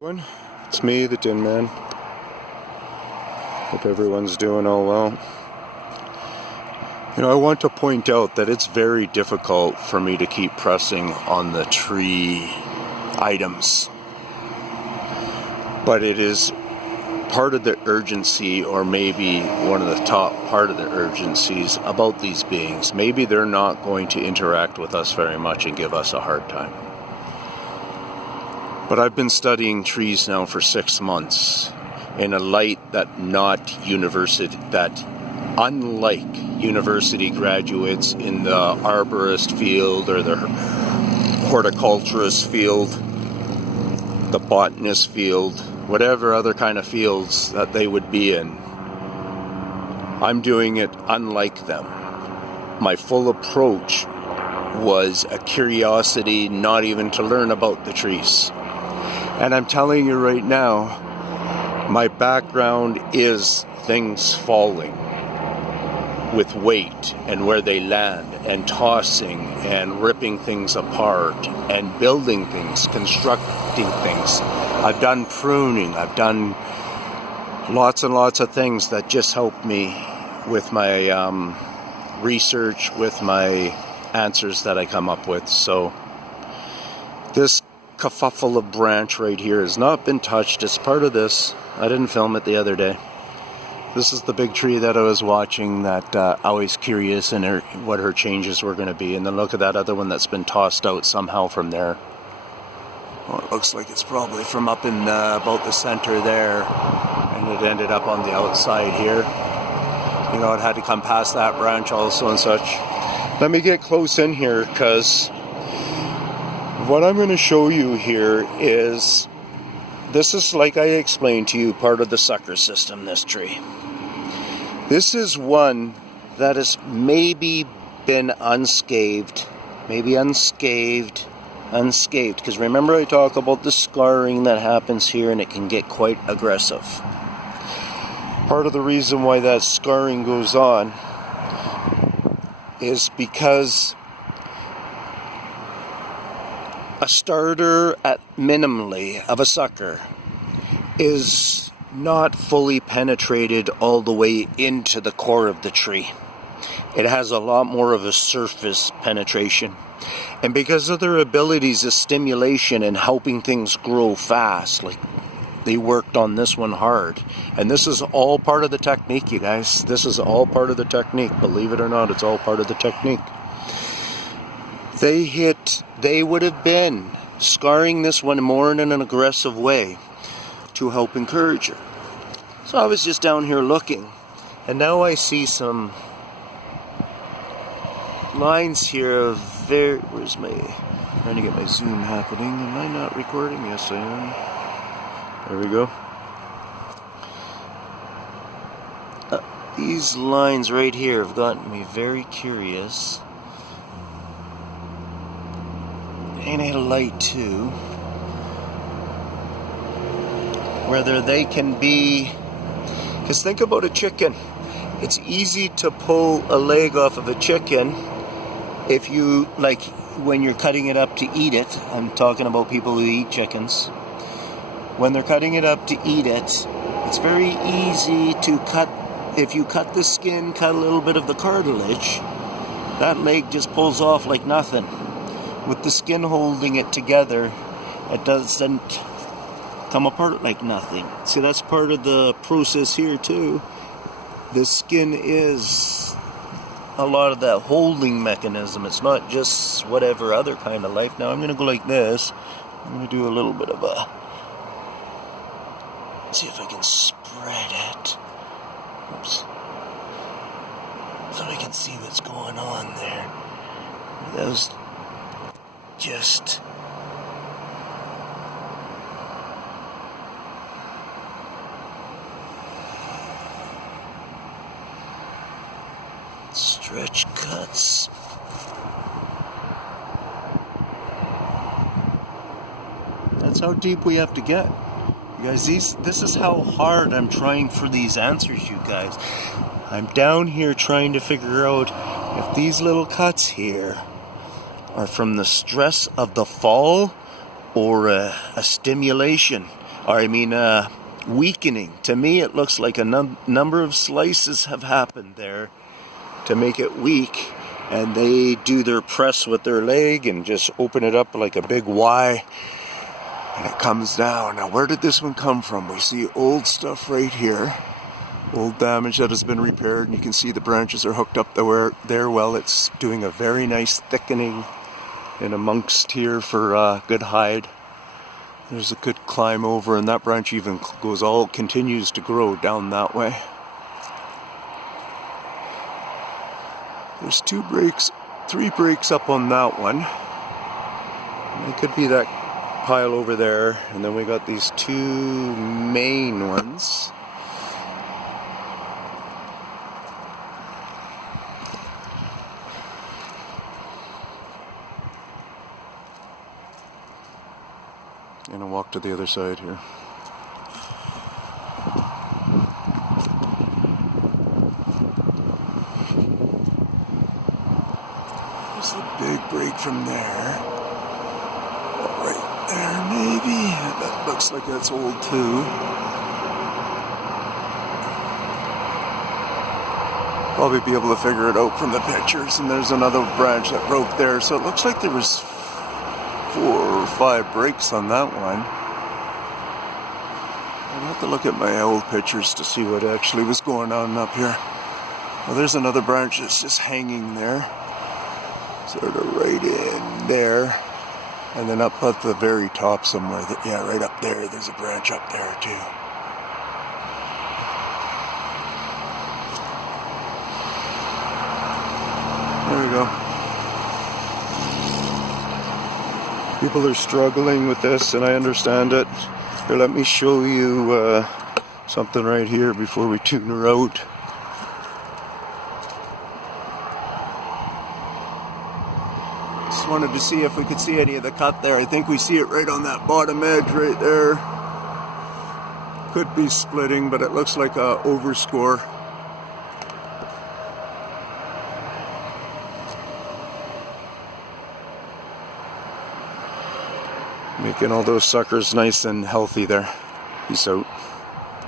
It's me, the Tin Man. Hope everyone's doing all well. I want to point out that it's very difficult for me to keep pressing on the tree items. But it is part of the urgency, or maybe one of the top part of the urgencies about these beings. Maybe they're not going to interact with us very much and give us a hard time. But I've been studying trees now for 6 months in a light that unlike university graduates in the arborist field or the horticulturist field, the botanist field, whatever other kind of fields that they would be in. I'm doing it unlike them. My full approach was a curiosity, not even to learn about the trees. And I'm telling you right now, my background is things falling with weight and where they land and tossing and ripping things apart and building things, constructing things. I've done pruning. I've done lots and lots of things that just help me with my research, with my answers that I come up with. So this kerfuffle of branch right here has not been touched. It's part of this. I didn't film it the other day. This is the big tree that I was watching that I was curious in what her changes were going to be. And then look at that other one that's been tossed out somehow from there. Well, it looks like it's probably from up in about the center there. And it ended up on the outside here. It had to come past that branch also and such. Let me get close in here, because what I'm going to show you here is, this is, like I explained to you, part of the sucker system, this tree. This is one that has maybe been unscathed, because remember I talk about the scarring that happens here, and it can get quite aggressive. Part of the reason why that scarring goes on is because a starter at minimally of a sucker is not fully penetrated all the way into the core of the tree. It has a lot more of a surface penetration. And because of their abilities of stimulation and helping things grow fast, like they worked on this one hard. And this is all part of the technique, you guys. This is all part of the technique. Believe it or not, it's all part of the technique. They would have been scarring this one more in an aggressive way to help encourage her. So I was just down here looking, and now I see some lines here of where's my, trying to get my zoom happening. Am I not recording? Yes, I am. There we go. These lines right here have gotten me very curious. And I had a light too. Whether they can be, because think about a chicken. It's easy to pull a leg off of a chicken if you, like when you're cutting it up to eat it. I'm talking about people who eat chickens. When they're cutting it up to eat it, it's very easy to cut. If you cut the skin, cut a little bit of the cartilage, that leg just pulls off like nothing. With the skin holding it together, it doesn't come apart like nothing. See, that's part of the process here too. The skin is a lot of that holding mechanism. It's not just whatever other kind of life. Now I'm going to go like this. I'm going to do a little bit of a, see if I can spread it. Oops. So I can see what's going on there. Those just stretch cuts. That's how deep we have to get. You guys, this is how hard I'm trying for these answers, you guys. I'm down here trying to figure out if these little cuts here are from the stress of the fall or a stimulation. weakening. To me, it looks like a number of slices have happened there to make it weak, and they do their press with their leg and just open it up like a big Y, and it comes down. Now, where did this one come from? We see old stuff right here, old damage that has been repaired, and you can see the branches are hooked up there. Well, it's doing a very nice thickening in amongst here for good hide. There's a good climb over, and that branch even continues to grow down that way. There's 3 breaks up on that one. And it could be that pile over there, and then we got these 2 main ones. And I'll walk to the other side here. There's a big break from there. Right there, maybe. That looks like that's old too. Probably be able to figure it out from the pictures. And there's another branch that broke there. So it looks like there was 4 or 5 breaks on that one. I'll have to look at my old pictures to see what actually was going on up here. Well, there's another branch that's just hanging there. Sort of right in there. And then up at the very top somewhere. Yeah, right up there. There's a branch up there too. There we go. People are struggling with this, and I understand it. Here, let me show you something right here before we tune her out. Just wanted to see if we could see any of the cut there. I think we see it right on that bottom edge right there. Could be splitting, but it looks like a overscore. Making all those suckers nice and healthy there. Peace out.